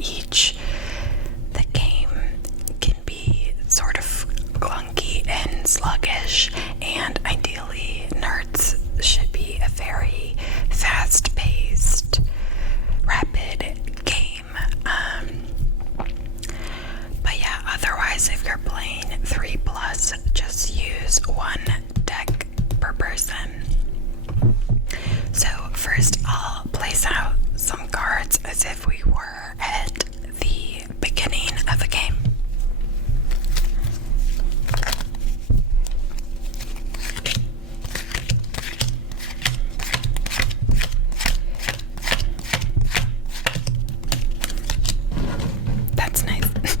each. The game can be sort of clunky and sluggish, and ideally Nerts should be a very fast-paced, rapid game. But yeah, otherwise if you're playing 3+, just use one deck per person. So first I'll place out some cards as if we were at the beginning of a game. That's nice.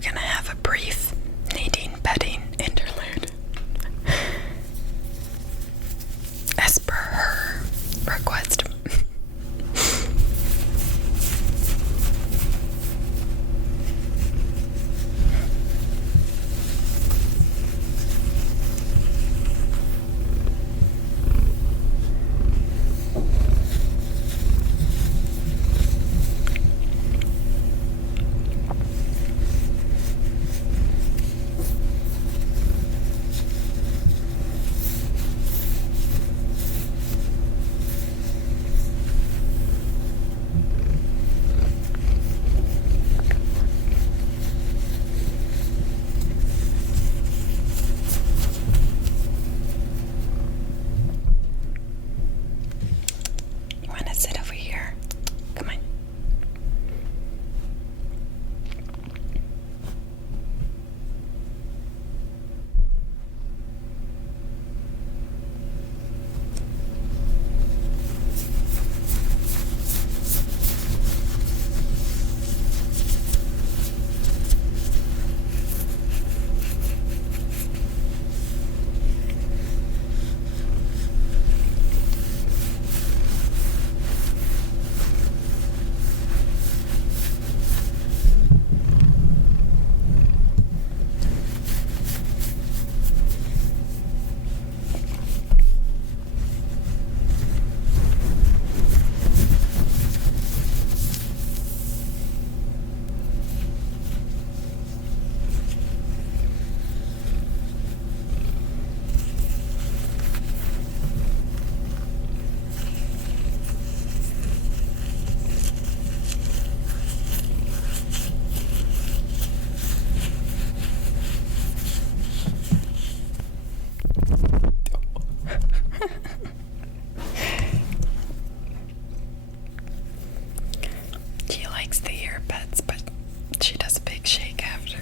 gonna have a brief Nadine petting interlude. As per her request. You want to sit over here? Come on. She likes the earbuds, but she does a big shake after.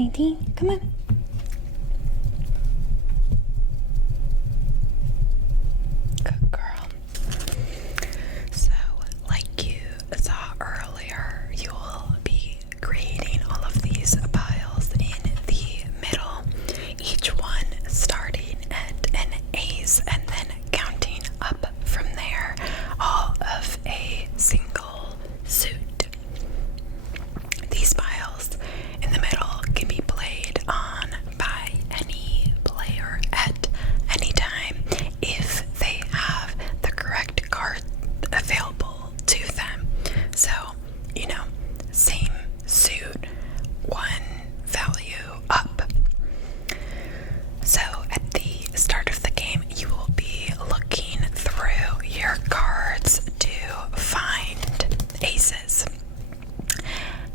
Nadine, come on. Good girl. So, like you saw earlier, you will be creating all of these piles in the middle, each one starting at an ace and then counting up from there, all of a single suit. These piles in the middle can be played on by any player at any time if they have the correct card available to them. So, same suit, one value up. So at the start of the game, you will be looking through your cards to find aces.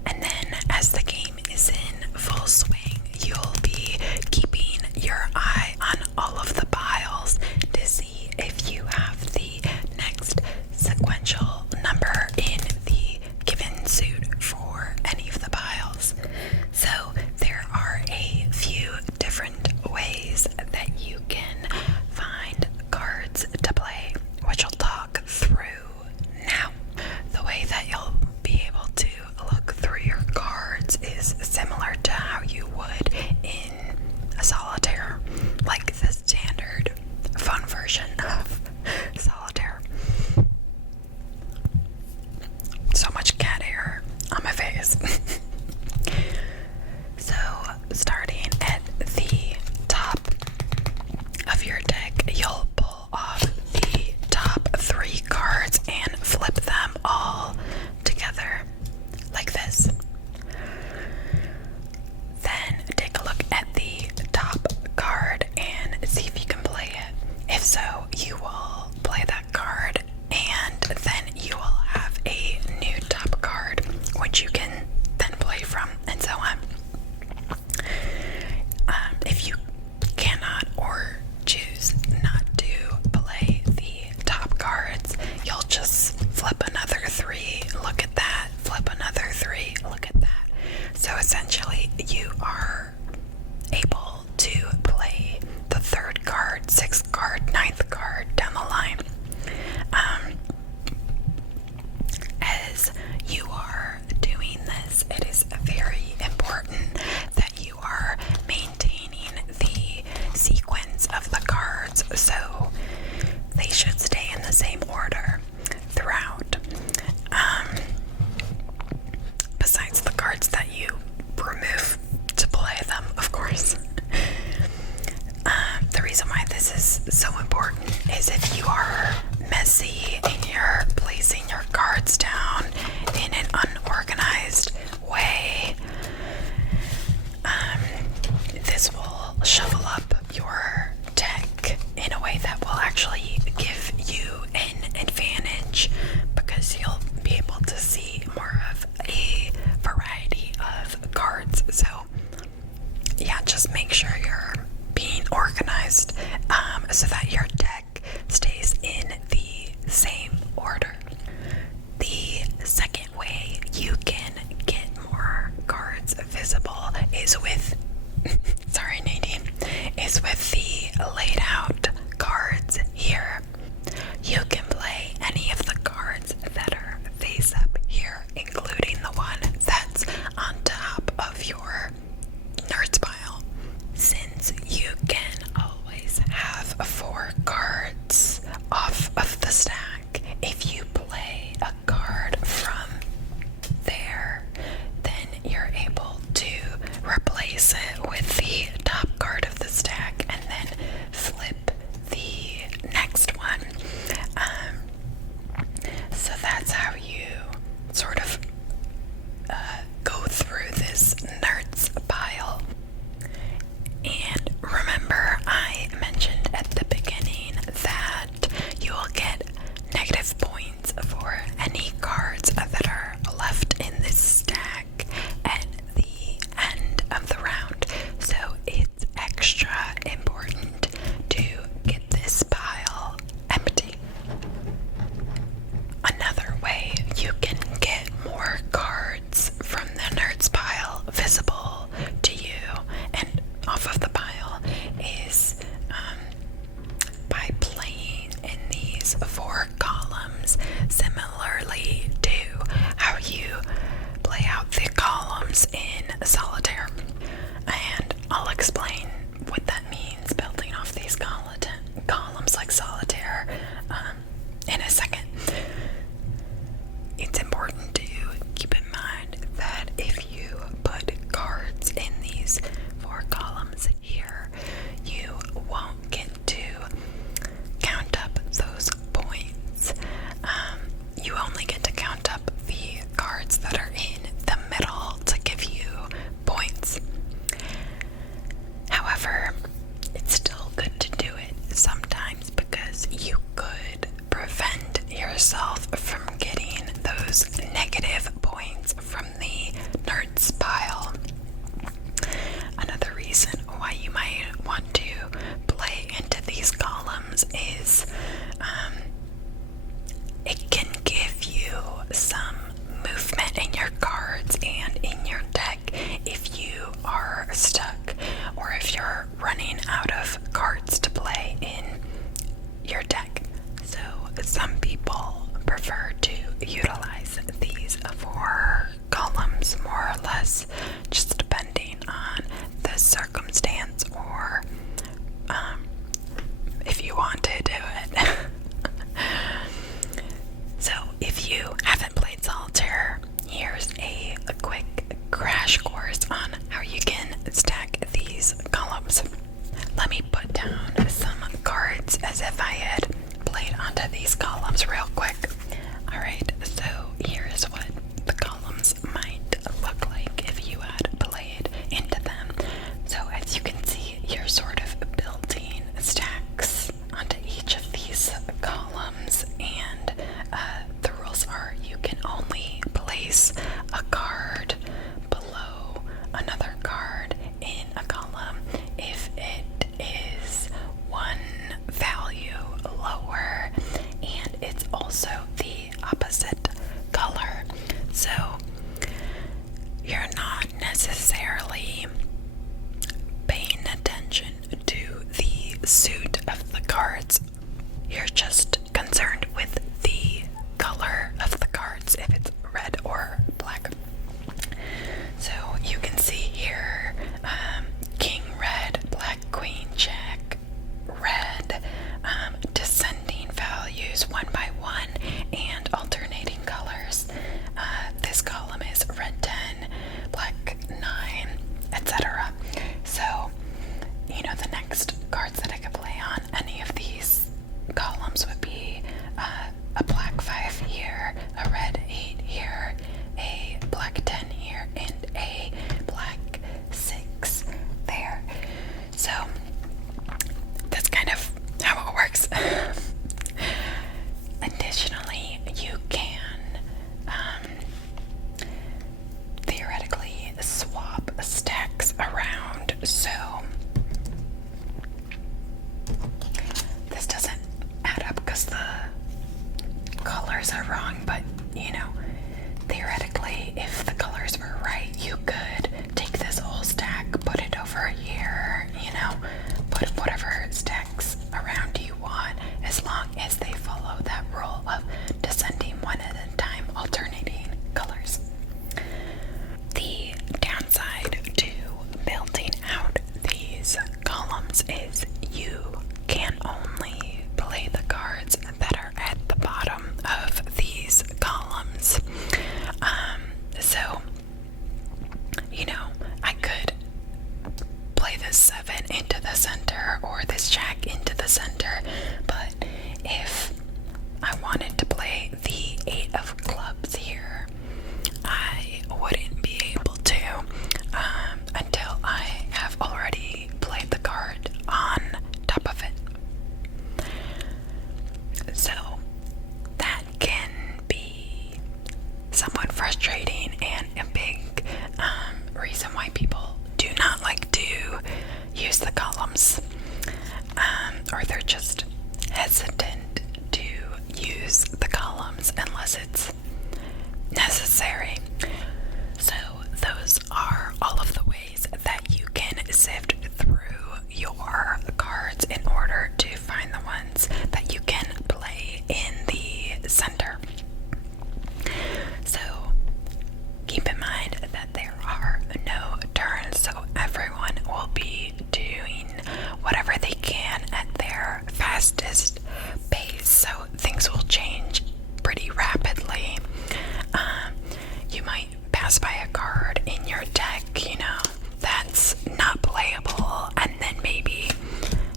And then as the game is in full swing, you'll be keeping your eye on all of the piles to see if you have the next sequential number in the given suit for any of the piles. So there are a few different ways that you can find cards to play, which I'll talk through now. The way that you'll be able to look through your cards is similar to how you would in a solitaire, like the standard phone version of solitaire. So much cat hair on my face. So, starting at the top of your deck, you'll pull off the top 3 cards and flip them all together like this. Then take a look at the top card and see if you can play it. If so, you will play that card and then you will have a new top card which you can then play from, and so on. If you cannot or choose not to play the top cards, you'll just flip another 3, look at that, flip another 3, look at that. So essentially you are able to play the 3rd card, 6th card, 9th card down the line. As you are doing this, it is very important that you are maintaining the sequence of the cards, so they should stay in the same order throughout. Besides the cards that you remove to play them, of course. The reason why this is so important is if you are messy and you're placing your cards down in an unorganized way, this will shuffle up your deck in a way that will actually give you an advantage because you'll be able to see more of a variety of cards. So yeah, just make sure you're being organized so that your deck stays in the same order. The second way you can get more cards visible is with sorry Nadine, is with the laid out cards here. You can play any of the cards that are face up here, including the one that's on top of your Nerts pile. Since you can always have 4 cards off of the stack, if you play a card from there, then you're able to replace columns in solitaire. And I'll explain what that means, building off these columns like solitaire, in a second. It's important to keep in mind that if you put cards in these 4 columns here, you won't get to count up those points. You only get to count up the cards that are in the middle to give you points. However, it's still good to do it sometimes because you could prevent yourself from getting those negative points from the Nerts pile. Another reason why you might want to play into these columns is it can give you some movement in your cards and in your deck if you are stuck or if you're running out of cards to play in your deck. So some people prefer to utilize these 4 columns more or less, just depending on the circumstance or if you want to do it. So if you haven't played solitaire, here's a quick crash course on how you can stack these columns. Let me put down some cards as if I had played onto these columns real quick. Alright, so here's what the columns might look like if you had played into them. So as you can see, you're sort of building stacks onto each of these columns, and the rules are you can only place a card below another card in a column if it is 1 value lower and it's also the opposite color. So you're not necessarily paying attention to the suit of the cards. You're just concerned with the color of the cards, if it's red or black. So you can see here, king red, black queen jack, red, descending values 1 by 1, and alternating colors. This column is red 10, black 9, etc. So, you know, the next cards that I could play on any of these columns would be a black 5 here, a red 8 here, a black 10 here, and a black 6 there. So that's kind of how it works. Additionally, you can theoretically swap stacks around. So this doesn't add up because the colors are wrong, but you know, theoretically, if the colors were right, you could take this whole stack, put it over here, you know, put whatever stacks around you want, as long as they follow that rule of descending 1 at a time, alternating colors. The downside to building out pass by a card in your deck, that's not playable, and then maybe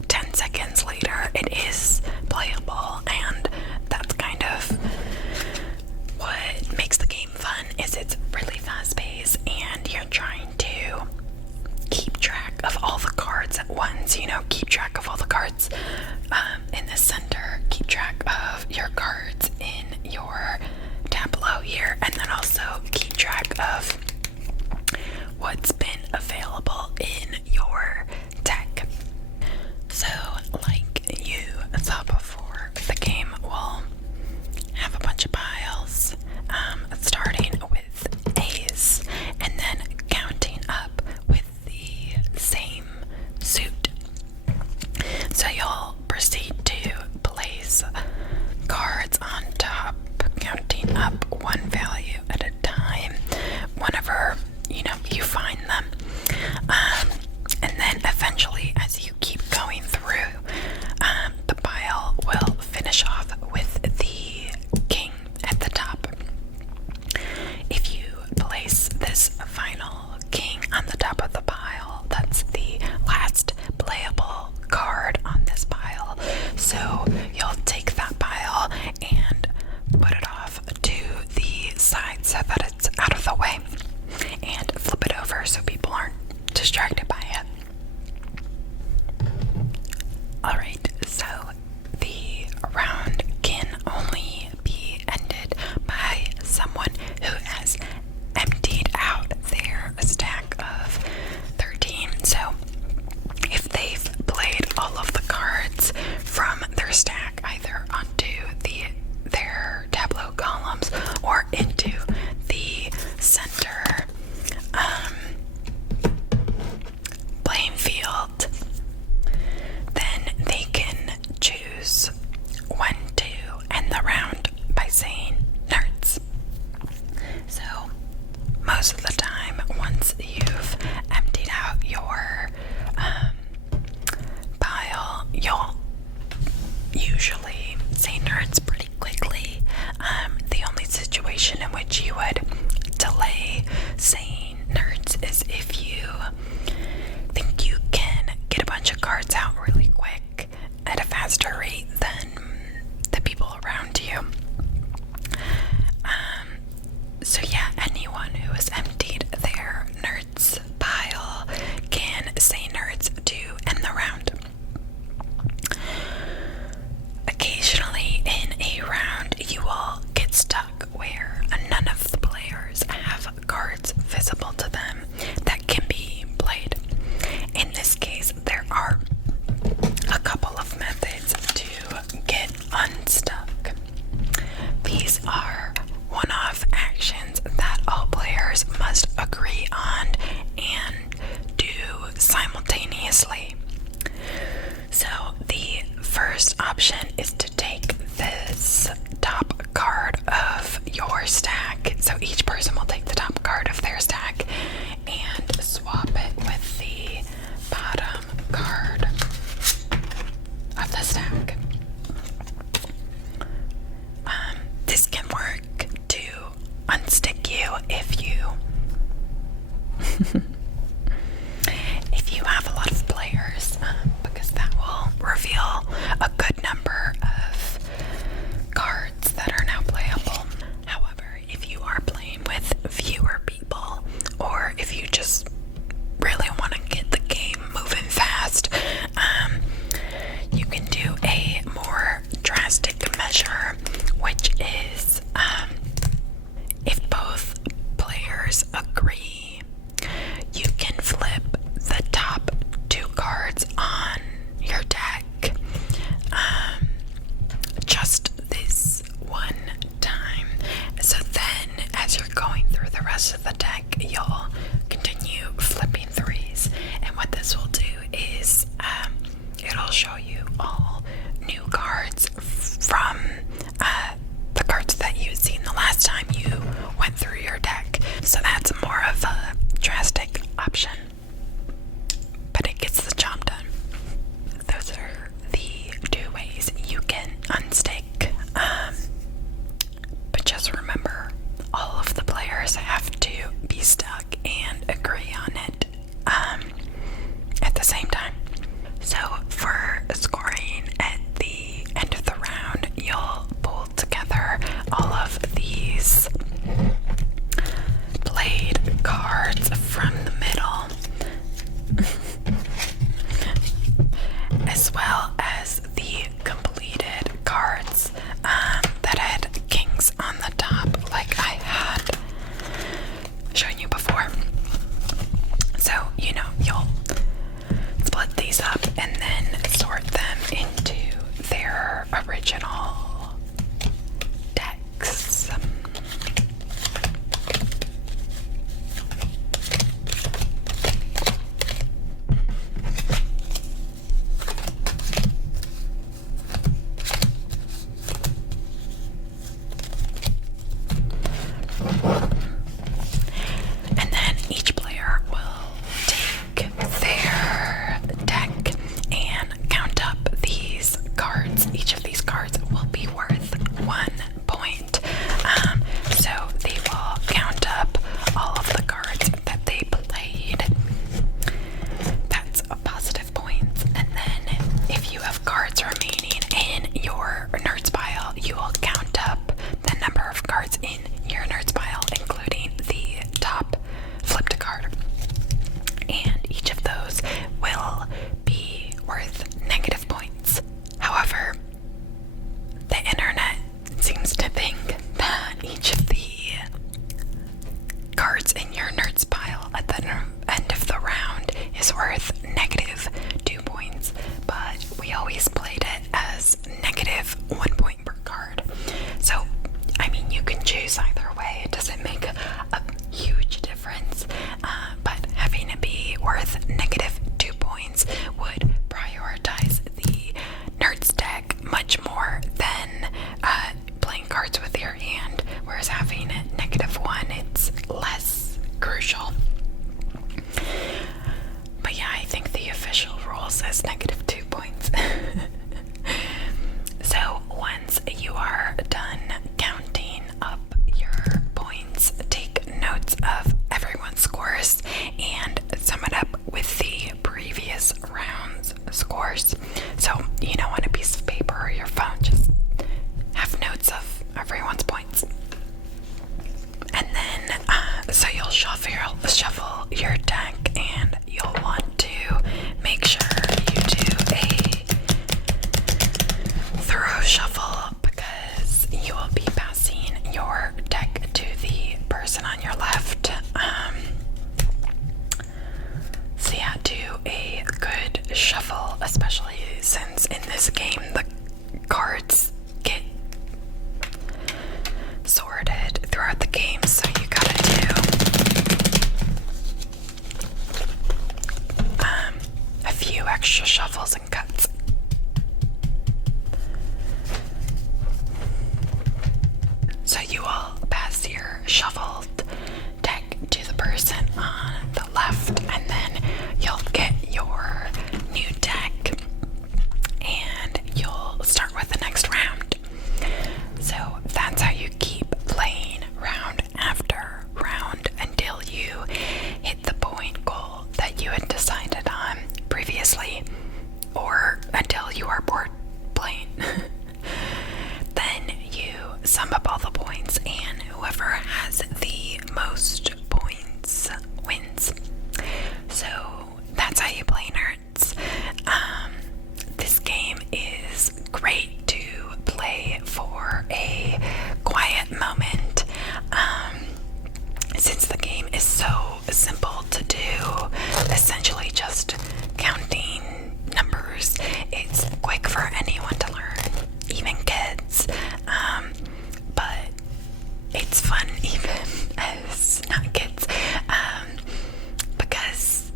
10 seconds later it is playable, and that's kind of what makes the game fun. Is it's really fast paced and you're trying to keep track of all the cards at once, keep track of all the cards in the center, keep track of your cards in your tableau here, and then also keep track of what's been available in your deck. So, like you saw before, the game will have a bunch of piles, starting with A's and then counting up with the same suit. So you'll proceed to place cards on top, counting up one value at a time whenever you find them, and then eventually, as you keep going through, the pile will finish off with the king at the top. If you place this final king on the top of the pile, that's the last playable card on this pile. So you'll take that pile and put it off to the side so that it's out of the way, and flip it over so people aren't distracted by it. Alright, so the round can only be ended by someone who has emptied out their stack of 13. So if they've played all of the cards from their stack either onto their tableau columns or into the center playing field, then they can choose when to end the round by saying Nerts. So most of the time, once you've emptied out your pile, you'll usually say Nerts pretty quickly. The only situation in which you would delay saying Nerts is if you think you can get a bunch of cards out really quick at a faster rate than the people around you. So yeah, anyone who has emptied their Nerts pile can say Nerts to end the round. Occasionally in a round, you will get stuck where none of the players have cards visible to them that can be played. In this case, there are a couple of methods to get unstuck. These are one-off actions that all players must agree on and do simultaneously. So the first option is to take this top card of your stack. So each person will take the top card of their stack and swap it with the bottom card of the stack. This can work to unstick you if you if you have a lot of players, because that will reveal a good number of cards that are now playable. However, if you are playing with fewer people, or if you just really want to get the game moving fast, you can do a more drastic measure, which is if both players agree, you can flip the top two cards on your deck just this one time. So then, as you're going through the rest of the deck, you'll continue flipping threes, and what this will do is it'll show you all new cards from the cards that you've seen the last time you went through your deck. So that's more of a drastic option, but it gets the job done. Those are the two ways you can unstick. But just remember, all of the players have to was worth -2 points, but we always played it as -1 point per card. So, I mean, you can choose either way. It doesn't make a huge difference, but having it be worth -2 points would prioritize the Nerts deck much more than playing cards with your hand, whereas having it -1, it's less crucial. But yeah, I think the official rule says -2 points. So once you are done counting up your points, take notes of everyone's scores and sum it up with the previous round's scores. So, you know, on a piece of paper or your phone, just have notes of everyone's points. And then, so you'll shuffle your deck, and you'll want to make sure you do a thorough shuffle, because you will be passing your deck to the person on your left. So yeah, do a good shuffle, especially since in this game the cards get sorted throughout the game, so you gotta do a few extra shuffles and cuts. So you will pass your shuffled deck to the person on the left, and then you'll get your new deck and you'll start with the next round. So that's how you keep playing round after round until you hit the point goal that you had decided on previously, or until you are bored playing. Then you sum up all the points, and whoever has the most points wins. So that's how you play Nerds. This game is great to play for a quiet moment. Since the game is so simple to do, essentially just counting numbers, it's quick for anyone to learn, even kids. But it's fun even as not kids, because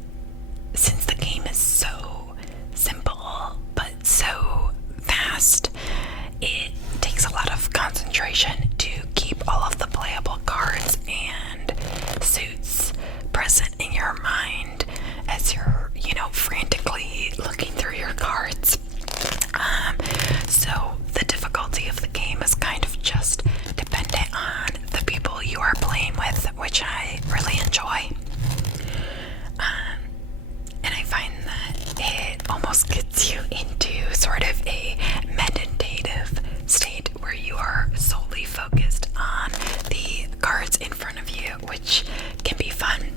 since the game is so simple but so fast, it takes a lot of concentration to keep all of the playable cards and suits present in your mind as you're, frantically looking through your cards. So the difficulty of the game is kind of just dependent on the people you are playing with, which I really enjoy. And I find that it almost gets you into sort of a meditative state where you are solely focused on the cards in front of you, which can be fun.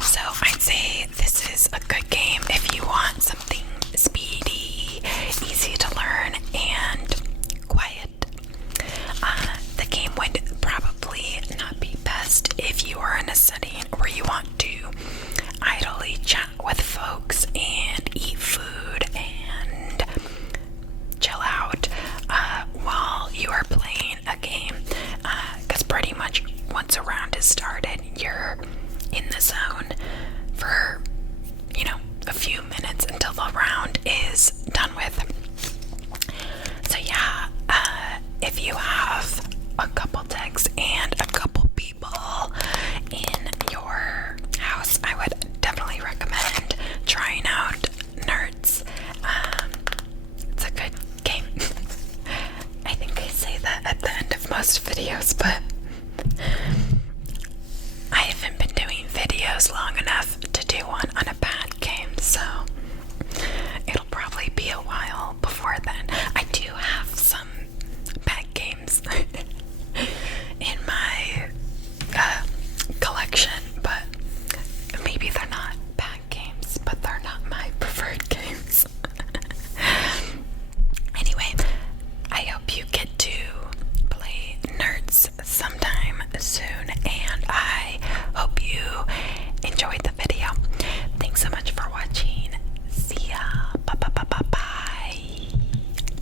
So I'd say this is a good game if you want something speedy, easy to learn, and quiet. The game would probably not be best if you are in a setting where you want to idly chat with folks and eat food and chill out while you are playing a game, because pretty much once a round is started, you're in the zone for, a few minutes until the round is done with. So yeah, if you have a couple decks and a couple people in your house, I would definitely recommend trying out Nerds. It's a good game. I think I say that at the end of most videos, but I haven't been doing videos long enough to do one on a bad game, so